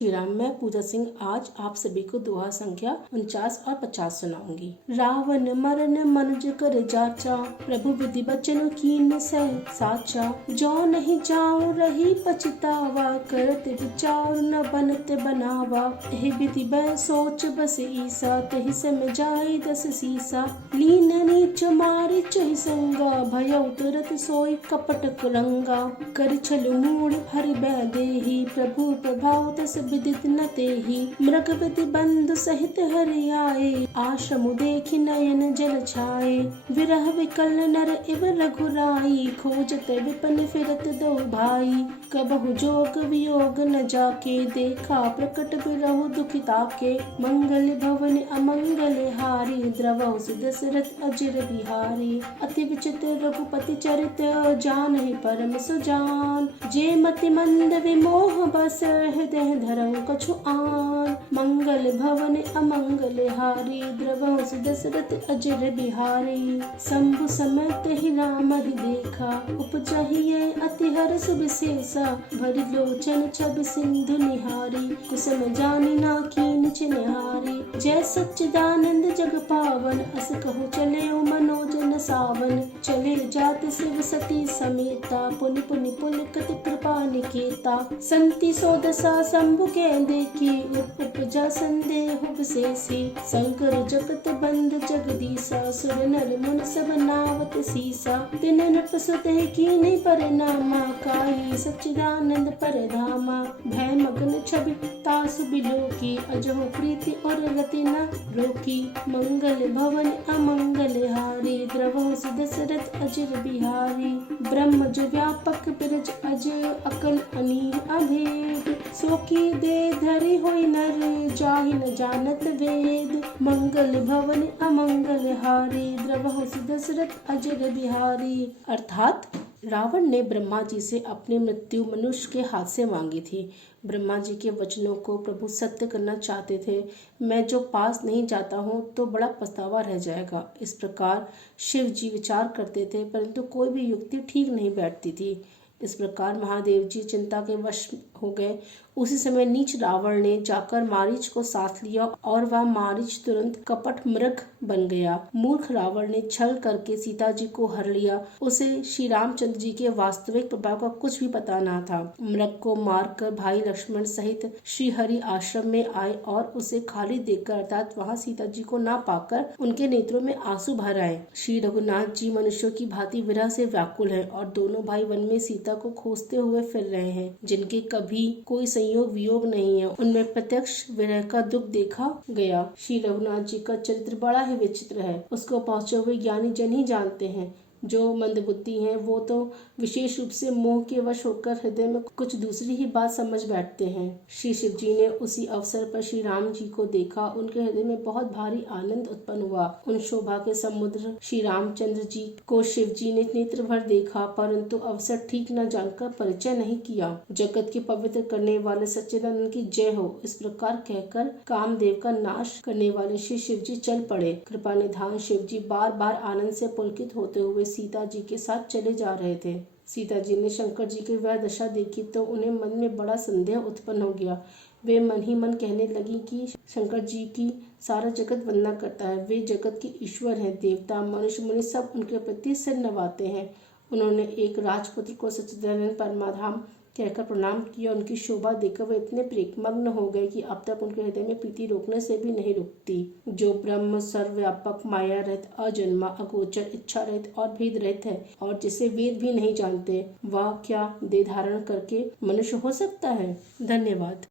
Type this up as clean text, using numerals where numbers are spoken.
श्री राम। मैं पूजा सिंह आज आप सभी को दोहा संख्या 49 और 50 सुनाऊंगी। रावण मरन मनुज कर जाचा, प्रभु विधि बचन कीन सह साचा। जो नहीं जाऊं रही पछतावा, करत विचार न बनत बनावा। एहि विधि बै सोच बस ईसा, तहि सम जाय दस सीसा। लीन नीच मारी चहि संगा, भयउ तुरत सोई कपट रंगा। कर छल मूढ़ हरि बै देहि, प्रभु प्रभाव तस विदित न तेहि। मृग विधि बंधु सहित हरि आए, आश्रम देखि नयन जल छाए। विरह विकल नर इव रघुराई, खोजत विपन फिरत दो भाई। कबहु जोग वियोग न जाके, देखा प्रकट बिरहु दुखिता के। मंगल भवन अमंगल हारी, द्रवहु दशरथ अजिर बिहारी। अति विचित्र रघुपति चरित, जानहि परम सुजान। जे मति मंद विमोह बस, हृदय धरऊ कछु आन। मंगल भवन अमंगल हारी, द्रवहु दशरथ अजिर बिहारी। शंभु समेत ही राम ही देखा, उपजहिए अति हर्ष विशेषा। भरि लोचन छवि सिंधु निहारी, कुसुम जानि ना कीन चिन्हारी। जय सच्चिदानंद जग पावन, अस कहु चले मनोजन सावन। चले जात शिव सती समेता, पुनि पुनि पुलकति कृपा निकेता। संति सो दशा शंभु के देखी, उपजा संदेह विशेषी। शंकर जगत बंद जगदीसा, सुर नर मुनि सब नावत सीसा। तिन नृप सुते कीन्हि परिणामा, काई सच्चिदानंद परधामा। भय मगन छवि तासु बिलोकी, अजहु प्रीति और रति न रोकी। मंगल भवन अमंगल हारी, द्रवहु दशरथ अजिर बिहारी। ब्रह्म जो व्यापक बिरज अज, अकल अनील अभेद। सो की दे धरि होई नर, जाहि न जानत वेद। मंगल भवन अमंगल हारी, द्रवहु दशरथ अजिर बिहारी। अर्थात रावण ने ब्रह्मा जी से अपनी मृत्यु मनुष्य के हाथ से मांगी थी। ब्रह्मा जी के वचनों को प्रभु सत्य करना चाहते थे। मैं जो पास नहीं जाता हूँ तो बड़ा पछतावा रह जाएगा। इस प्रकार शिव जी विचार करते थे, परंतु कोई भी युक्ति ठीक नहीं बैठती थी। इस प्रकार महादेव जी चिंता के वश हो गए। उसी समय नीच रावण ने जाकर मारीच को साथ लिया और वह मारीच तुरंत कपट मृग बन गया। मूर्ख रावण ने छल करके सीता जी को हर लिया। उसे श्री रामचंद्र जी के वास्तविक प्रभाव का कुछ भी पता न था। मृग को मारकर भाई लक्ष्मण सहित श्री हरि आश्रम में आए और उसे खाली देखकर, अर्थात वहाँ सीता जी को ना पाकर उनके नेत्रों में आंसू भर आए। श्री रघुनाथ जी मनुष्यों की भांति विरह से व्याकुल है और दोनों भाई वन में सीता को खोजते हुए फिर रहे हैं। जिनके कभी कोई संयोग वियोग नहीं है, उनमें प्रत्यक्ष विरह का दुख देखा गया। श्री रघुनाथ जी का चरित्र बड़ा ही विचित्र है। उसको पहुंचे हुए ज्ञानी जन ही जानते हैं। जो मंदबुद्धि हैं वो तो विशेष रूप से मोह के वश होकर हृदय में कुछ दूसरी ही बात समझ बैठते हैं। श्री शिव जी ने उसी अवसर पर श्री राम जी को देखा। उनके हृदय में बहुत भारी आनंद उत्पन्न हुआ। उन शोभा के समुद्र श्री रामचंद्र जी को शिव जी ने नेत्र भर देखा, परंतु अवसर ठीक न जानकर परिचय नहीं किया। जगत के पवित्र करने वाले सच्चिदानंद की जय हो, इस प्रकार कहकर कामदेव का नाश करने वाले श्री शिव जी चल पड़े। कृपा निधान शिव जी बार बार आनंद से पुलकित होते हुए सीता जी के साथ चले जा रहे थे। सीता जी ने शंकर जी की वह दशा देखी तो उन्हें मन में बड़ा संदेह उत्पन्न हो गया। वे मन ही मन कहने लगी कि शंकर जी की सारा जगत वंदना करता है। वे जगत के ईश्वर हैं। देवता मनुष्य मुनि सब उनके प्रति सिर नवाते हैं। उन्होंने एक राजपुत्र को सच्चिदानंद परमाधाम कहकर प्रणाम किया। उनकी शोभा देखकर वे इतने प्रेममग्न हो गए कि अब तक उनके हृदय में प्रीति रोकने से भी नहीं रुकती। जो ब्रह्म सर्वव्यापक माया रहित अजन्मा अगोचर इच्छा रहित और भेद रहित है और जिसे वेद भी नहीं जानते, वह क्या देह धारण करके मनुष्य हो सकता है। धन्यवाद।